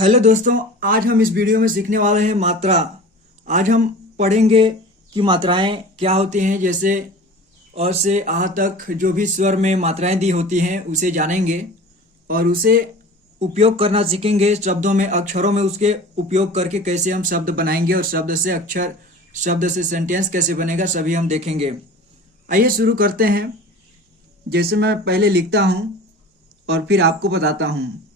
Hello दोस्तों, आज हम इस वीडियो में सीखने वाले हैं मात्रा। आज हम पढ़ेंगे कि मात्राएं क्या होती हैं। जैसे अ से आ तक जो भी स्वर में मात्राएं दी होती हैं उसे जानेंगे और उसे उपयोग करना सीखेंगे। शब्दों में, अक्षरों में उसके उपयोग करके कैसे हम शब्द बनाएंगे और शब्द से अक्षर, शब्द से सेंटेंस कैसे बनेगा, सभी हम देखेंगे। आइए शुरू करते हैं। जैसे मैं पहले लिखता हूँ और फिर आपको बताता हूँ।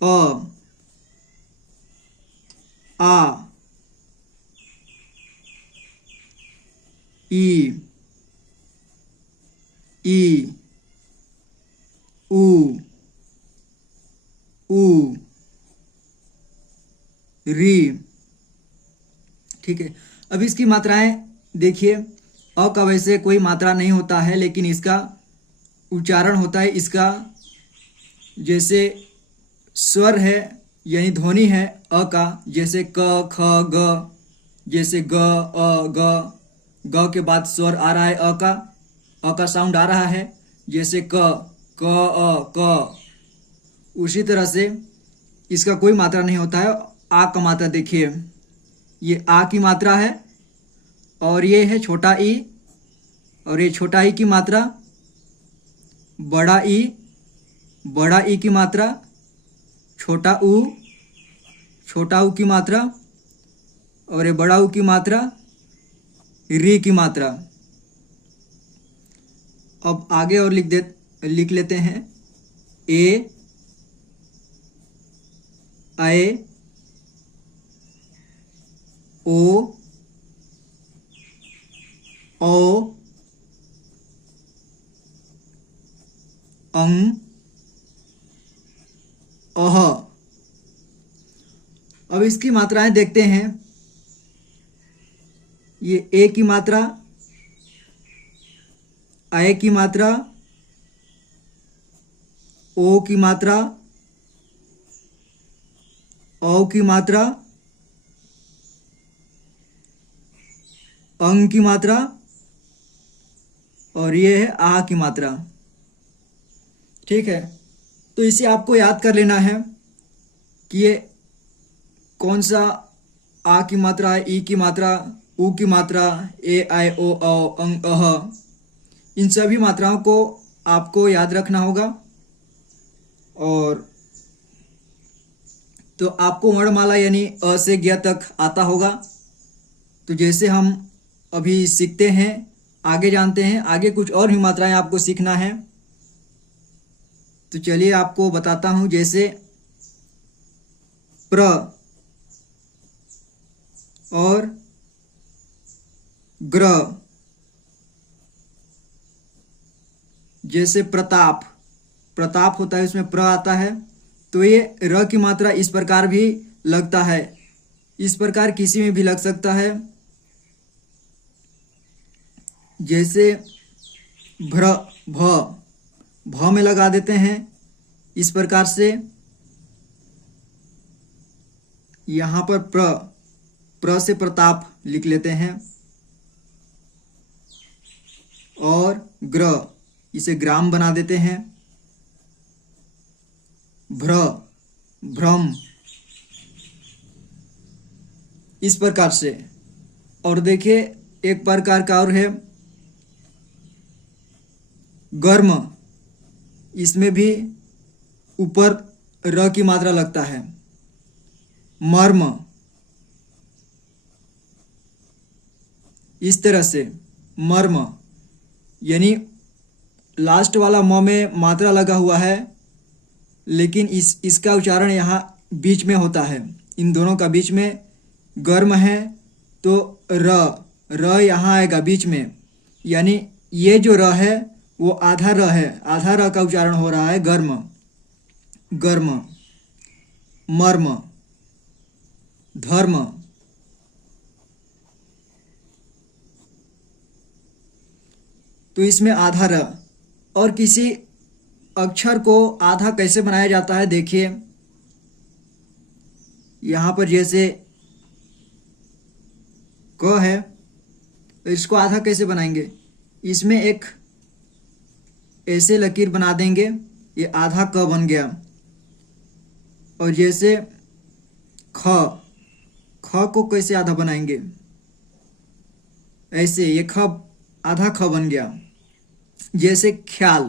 अ, आ, ई, ई, ऊ, ऊ, री। ठीक है, अब इसकी मात्राएं देखिए। अ का वैसे कोई मात्रा नहीं होता है, लेकिन इसका उच्चारण होता है। इसका जैसे स्वर है यानी ध्वनि है अ का, जैसे क ख ग। जैसे ग अ ग, ग के बाद स्वर आ रहा है अ का साउंड आ रहा है। जैसे क अ क। उसी तरह से इसका कोई मात्रा नहीं होता है। आ का मात्रा देखिए, ये आ की मात्रा है और ये है छोटा ई, और ये छोटा ई की मात्रा, बड़ा ई की मात्रा, छोटा ऊ की मात्रा, और ये बड़ा ऊ की मात्रा, री की मात्रा। अब आगे और लिख लेते हैं। ए, ऐ, ओ, औ, अं, अह। अब इसकी मात्राएं देखते हैं। ये ए की मात्रा, ऐ की मात्रा, ओ की मात्रा, औ की मात्रा, अंग की मात्रा, और ये है आ की मात्रा। ठीक है, तो इसे आपको याद कर लेना है कि ये कौन सा आ की मात्रा है, ई की मात्रा, ऊ की मात्रा, ए आई ओ औ अंग अह। इन सभी मात्राओं को आपको याद रखना होगा। और तो आपको वर्णमाला यानी अ से ज्ञ तक आता होगा। तो जैसे हम अभी सीखते हैं, आगे जानते हैं, आगे कुछ और भी मात्राएं आपको सीखना है। तो चलिए आपको बताता हूं। जैसे प्र और ग्र। जैसे प्रताप होता है, उसमें प्र आता है। तो ये र की मात्रा इस प्रकार भी लगता है, इस प्रकार किसी में भी लग सकता है। जैसे भ्र, भ में लगा देते हैं इस प्रकार से। यहाँ पर प्र से प्रताप लिख लेते हैं। और ग्र, इसे ग्राम बना देते हैं। भ्रम, इस प्रकार से। और देखिए एक प्रकार का और है गर्म। इसमें भी ऊपर र की मात्रा लगता है। मर्म, इस तरह से मर्म, यानी लास्ट वाला म में मात्रा लगा हुआ है, लेकिन इसका उच्चारण यहाँ बीच में होता है। इन दोनों का बीच में गर्म है, तो र यहाँ आएगा बीच में। यानी ये जो र है वो आधा र है, आधा र का उच्चारण हो रहा है गर्म, मर्म, धर्म। तो इसमें आधा र। और किसी अक्षर को आधा कैसे बनाया जाता है देखिए। यहाँ पर जैसे क है, तो इसको आधा कैसे बनाएंगे। इसमें एक ऐसे लकीर बना देंगे, ये आधा क बन गया। और जैसे ख, ख को कैसे आधा बनाएंगे, ऐसे ये ख आधा ख बन गया। जैसे ख्याल,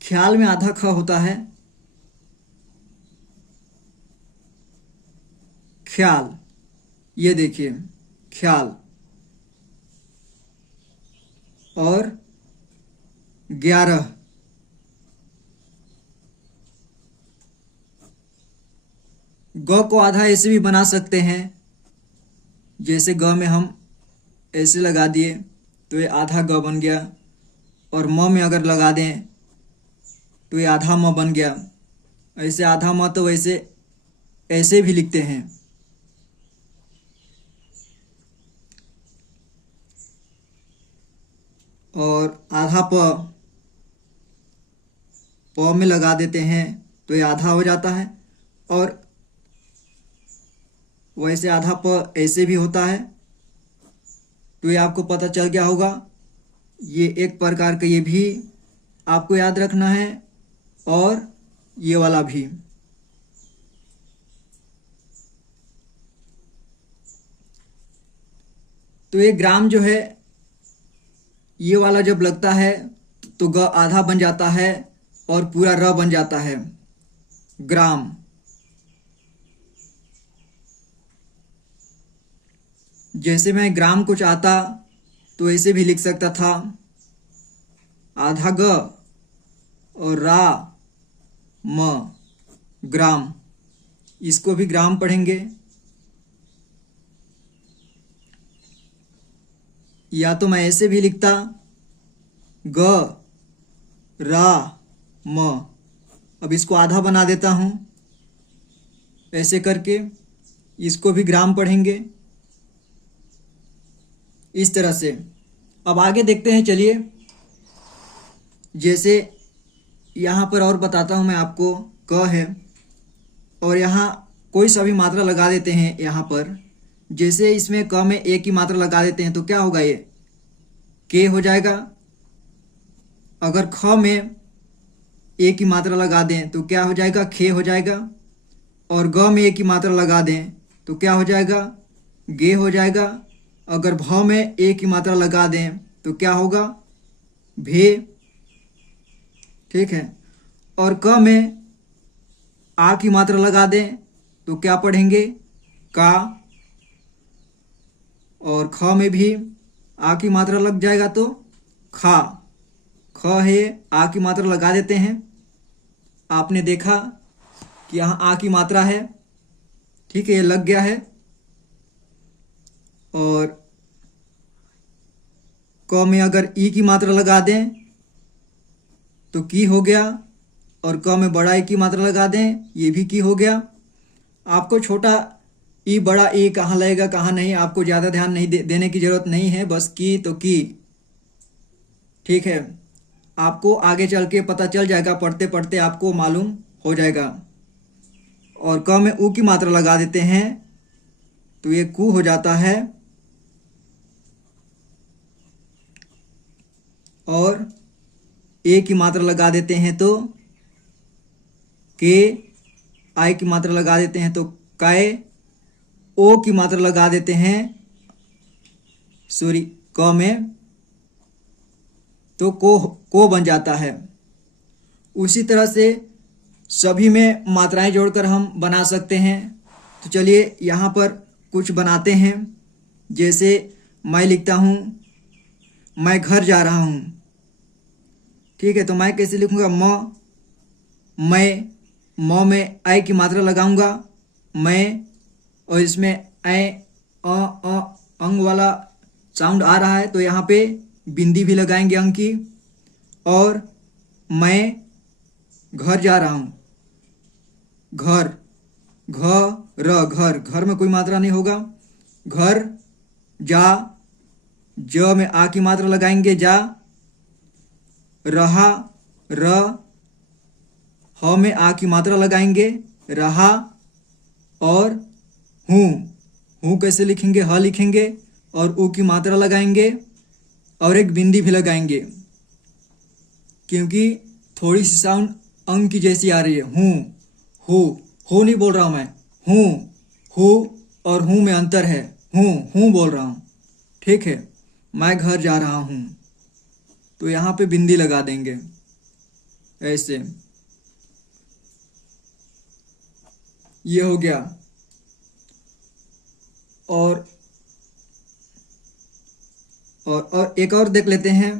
ख्याल में आधा ख होता है, ख्याल, ये देखिए ख्याल। और 11, ग को आधा ऐसे भी बना सकते हैं, जैसे ग में हम ऐसे लगा दिए तो ये आधा ग बन गया, और म में अगर लगा दें तो ये आधा म बन गया। ऐसे आधा म तो वैसे ऐसे भी लिखते हैं। और आधा प, प में लगा देते हैं तो ये आधा हो जाता है। और वैसे आधा प ऐसे भी होता है। तो ये आपको पता चल गया होगा, ये एक प्रकार का ये भी आपको याद रखना है, और ये वाला भी। तो ये ग्राम जो है, ये वाला जब लगता है तो ग आधा बन जाता है और पूरा र बन जाता है, ग्राम। जैसे मैं ग्राम को चाहता तो ऐसे भी लिख सकता था, आधा ग और रा म, ग्राम। इसको भी ग्राम पढ़ेंगे। या तो मैं ऐसे भी लिखता, ग रा म। अब इसको आधा बना देता हूँ ऐसे करके, इसको भी ग्राम पढ़ेंगे इस तरह से। अब आगे देखते हैं, चलिए। जैसे यहाँ पर और बताता हूँ मैं आपको, क है और यहाँ कोई सा भी मात्रा लगा देते हैं यहाँ पर। जैसे इसमें क में ए की मात्रा लगा देते हैं तो क्या होगा, ये के हो जाएगा। अगर ख में ए की मात्रा लगा दें तो क्या हो जाएगा, खे हो जाएगा। और ग में ए की मात्रा लगा दें तो क्या हो जाएगा, गे हो जाएगा। अगर भ में ए की मात्रा लगा दें तो क्या होगा, भे। ठीक है। और क में आ की मात्रा लगा दें तो क्या पढ़ेंगे, का। और ख में भी आ की मात्रा लग जाएगा तो खा। ख है, आ की मात्रा लगा देते हैं। आपने देखा कि यहाँ आ की मात्रा है, ठीक है, ये लग गया है। और क में अगर ई की मात्रा लगा दें तो की हो गया। और क में बड़ा ई की मात्रा लगा दें, ये भी की हो गया। आपको छोटा ई बड़ा ई कहाँ लगेगा कहाँ नहीं, आपको ज़्यादा ध्यान नहीं देने की ज़रूरत नहीं है, बस की तो की। ठीक है, आपको आगे चल के पता चल जाएगा, पढ़ते पढ़ते आपको मालूम हो जाएगा। और क में ऊ की मात्रा लगा देते हैं तो ये कु हो जाता है। और ए की मात्रा लगा देते हैं तो के, आई की मात्रा लगा देते हैं तो काय, ओ की मात्रा लगा देते हैं सॉरी क में तो को बन जाता है। उसी तरह से सभी में मात्राएं जोड़कर हम बना सकते हैं। तो चलिए यहाँ पर कुछ बनाते हैं। जैसे मैं लिखता हूँ, मैं घर जा रहा हूँ। ठीक है, तो मैं कैसे लिखूँगा, मैं, म में आई की मात्रा लगाऊंगा, मैं। और इसमें अंग वाला साउंड आ रहा है तो यहाँ पे बिंदी भी लगाएंगे अंग की। और मैं घर जा रहा हूँ, घर, घर, घर में कोई मात्रा नहीं होगा। घर जा, ज में आ की मात्रा लगाएंगे, जा। रहा, र, ह में आ की मात्रा लगाएंगे, रहा। और हूँ कैसे लिखेंगे, ह लिखेंगे और ऊ की मात्रा लगाएंगे और एक बिंदी भी लगाएंगे, क्योंकि थोड़ी सी साउंड अंग की जैसी आ रही है। हूँ, हो नहीं बोल रहा हूं मैं, हूँ, हूँ और हूँ में अंतर है, हूँ बोल रहा हूँ। ठीक है, मैं घर जा रहा हूँ, तो यहाँ पे बिंदी लगा देंगे ऐसे। ये हो गया। और एक और देख लेते हैं।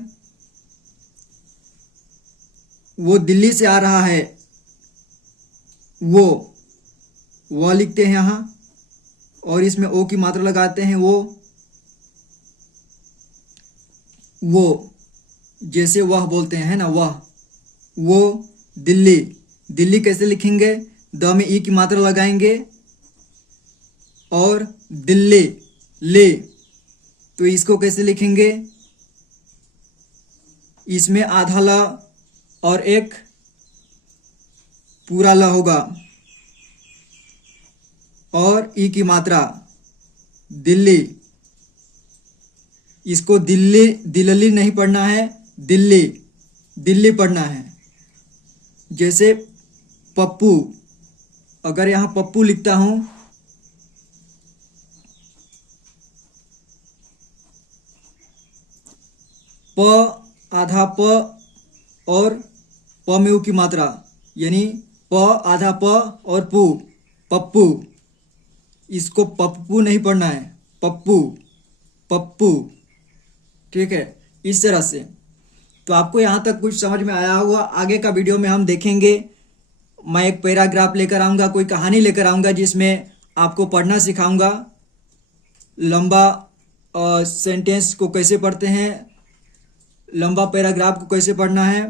वो दिल्ली से आ रहा है, वो लिखते हैं यहाँ और इसमें ओ की मात्रा लगाते हैं, वो जैसे वह बोलते हैं ना, वो दिल्ली कैसे लिखेंगे? द में ई की मात्रा लगाएंगे और दिल्ली ले, तो इसको कैसे लिखेंगे? इसमें आधा ल और एक पूरा ल होगा और ई की मात्रा दिल्ली। इसको दिल्ली नहीं पढ़ना है, दिल्ली पढ़ना है। जैसे पप्पू, अगर यहाँ पप्पू लिखता हूं, प आधा प और प में उ की मात्रा, यानी प आधा प और पू, पप्पू। इसको पप्पू नहीं पढ़ना है, पप्पू। ठीक है, इस तरह से। तो आपको यहाँ तक कुछ समझ में आया होगा। आगे का वीडियो में हम देखेंगे, मैं एक पैराग्राफ लेकर आऊँगा, कोई कहानी लेकर आऊँगा जिसमें आपको पढ़ना सिखाऊंगा। लंबा सेंटेंस को कैसे पढ़ते हैं, लंबा पैराग्राफ को कैसे पढ़ना है,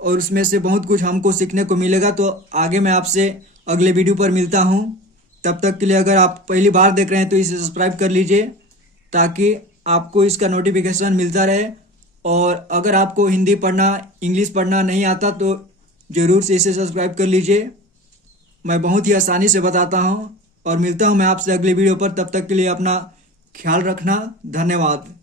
और उसमें से बहुत कुछ हमको सीखने को मिलेगा। तो आगे मैं आपसे अगले वीडियो पर मिलता हूँ। तब तक के लिए अगर आप पहली बार देख रहे हैं तो इसे सब्सक्राइब कर लीजिए ताकि आपको इसका नोटिफिकेशन मिलता रहे। और अगर आपको हिंदी पढ़ना, इंग्लिश पढ़ना नहीं आता तो ज़रूर से इसे सब्सक्राइब कर लीजिए। मैं बहुत ही आसानी से बताता हूँ और मिलता हूँ मैं आपसे अगले वीडियो पर। तब तक के लिए अपना ख्याल रखना। धन्यवाद।